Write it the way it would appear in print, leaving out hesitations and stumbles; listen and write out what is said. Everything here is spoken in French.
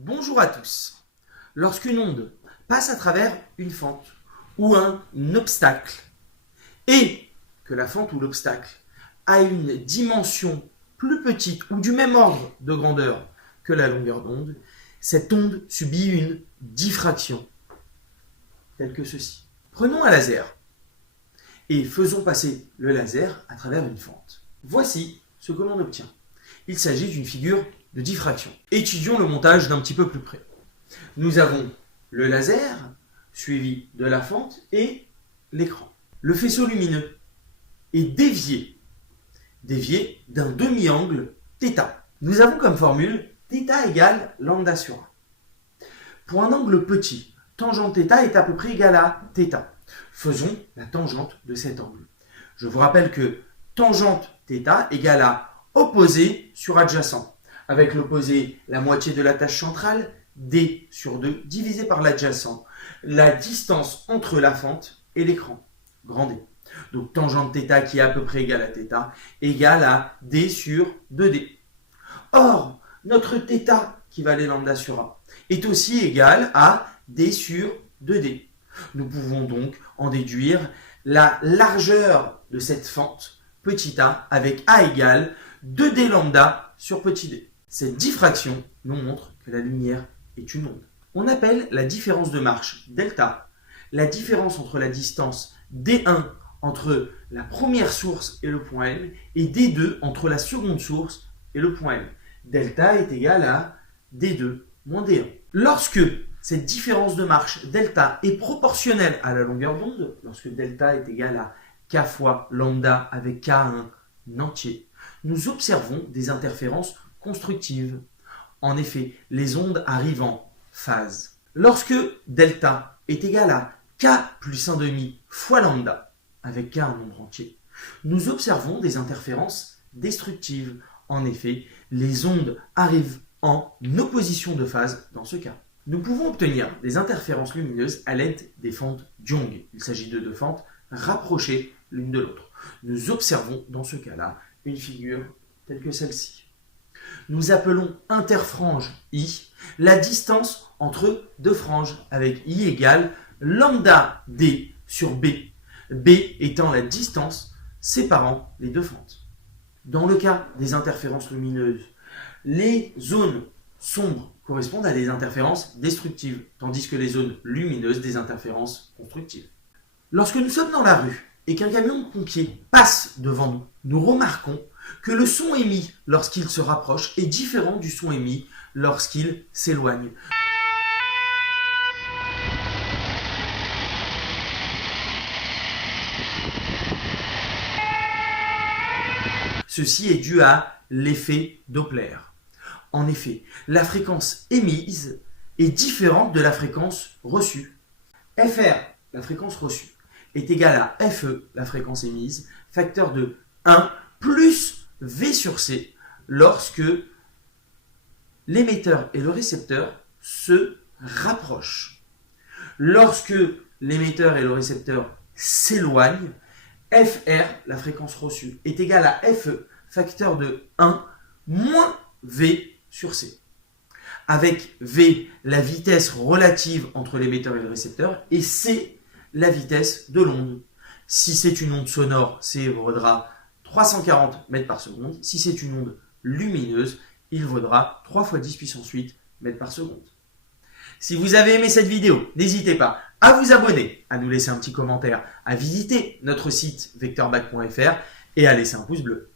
Bonjour à tous. Lorsqu'une onde passe à travers une fente ou un obstacle et que la fente ou l'obstacle a une dimension plus petite ou du même ordre de grandeur que la longueur d'onde, cette onde subit une diffraction, telle que ceci. Prenons un laser et faisons passer le laser à travers une fente. Voici ce que l'on obtient. Il s'agit d'une figure de diffraction. Étudions le montage d'un petit peu plus près. Nous avons le laser, suivi de la fente et l'écran. Le faisceau lumineux est dévié d'un demi-angle θ. Nous avons comme formule θ égale lambda sur A. Pour un angle petit, tangente θ est à peu près égale à θ. Faisons la tangente de cet angle. Je vous rappelle que tangente θ égale à opposé sur adjacent. Avec l'opposé, la moitié de la tâche centrale, d sur 2, divisé par l'adjacent. La distance entre la fente et l'écran, grand D. Donc tangente θ qui est à peu près égale à θ, égale à d sur 2d. Or, notre θ, qui valait lambda sur A, est aussi égal à d sur 2d. Nous pouvons donc en déduire la largeur de cette fente, petit a, avec a égale 2d lambda sur petit d. Cette diffraction nous montre que la lumière est une onde. On appelle la différence de marche delta la différence entre la distance d1 entre la première source et le point M et d2 entre la seconde source et le point M. Delta est égal à d2 moins d1. Lorsque cette différence de marche delta est proportionnelle à la longueur d'onde, lorsque delta est égal à k fois lambda avec k1 entier, nous observons des interférences constructives. En effet, les ondes arrivent en phase. Lorsque delta est égal à k plus 1,5 fois lambda, avec k un nombre entier, nous observons des interférences destructives. En effet, les ondes arrivent en opposition de phase dans ce cas. Nous pouvons obtenir des interférences lumineuses à l'aide des fentes Young. Il s'agit de deux fentes rapprochées l'une de l'autre. Nous observons dans ce cas-là une figure telle que celle-ci. Nous appelons interfrange I la distance entre deux franges avec I égale lambda D sur B, B étant la distance séparant les deux fentes. Dans le cas des interférences lumineuses, les zones sombres correspondent à des interférences destructives, tandis que les zones lumineuses des interférences constructives. Lorsque nous sommes dans la rue et qu'un camion de pompiers passe devant nous, nous remarquons que le son émis lorsqu'il se rapproche est différent du son émis lorsqu'il s'éloigne. Ceci est dû à l'effet Doppler. En effet, la fréquence émise est différente de la fréquence reçue. Fr, la fréquence reçue, est égale à Fe, la fréquence émise, facteur de 1 plus V sur C lorsque l'émetteur et le récepteur se rapprochent. Lorsque l'émetteur et le récepteur s'éloignent, Fr, la fréquence reçue, est égale à Fe, facteur de 1 moins V sur C. Avec V, la vitesse relative entre l'émetteur et le récepteur, et C, la vitesse de l'onde. Si c'est une onde sonore, C vaudra 340 mètres par seconde. Si c'est une onde lumineuse, il vaudra 3 fois 10 puissance 8 mètres par seconde. Si vous avez aimé cette vidéo, n'hésitez pas à vous abonner, à nous laisser un petit commentaire, à visiter notre site vectorbac.fr et à laisser un pouce bleu.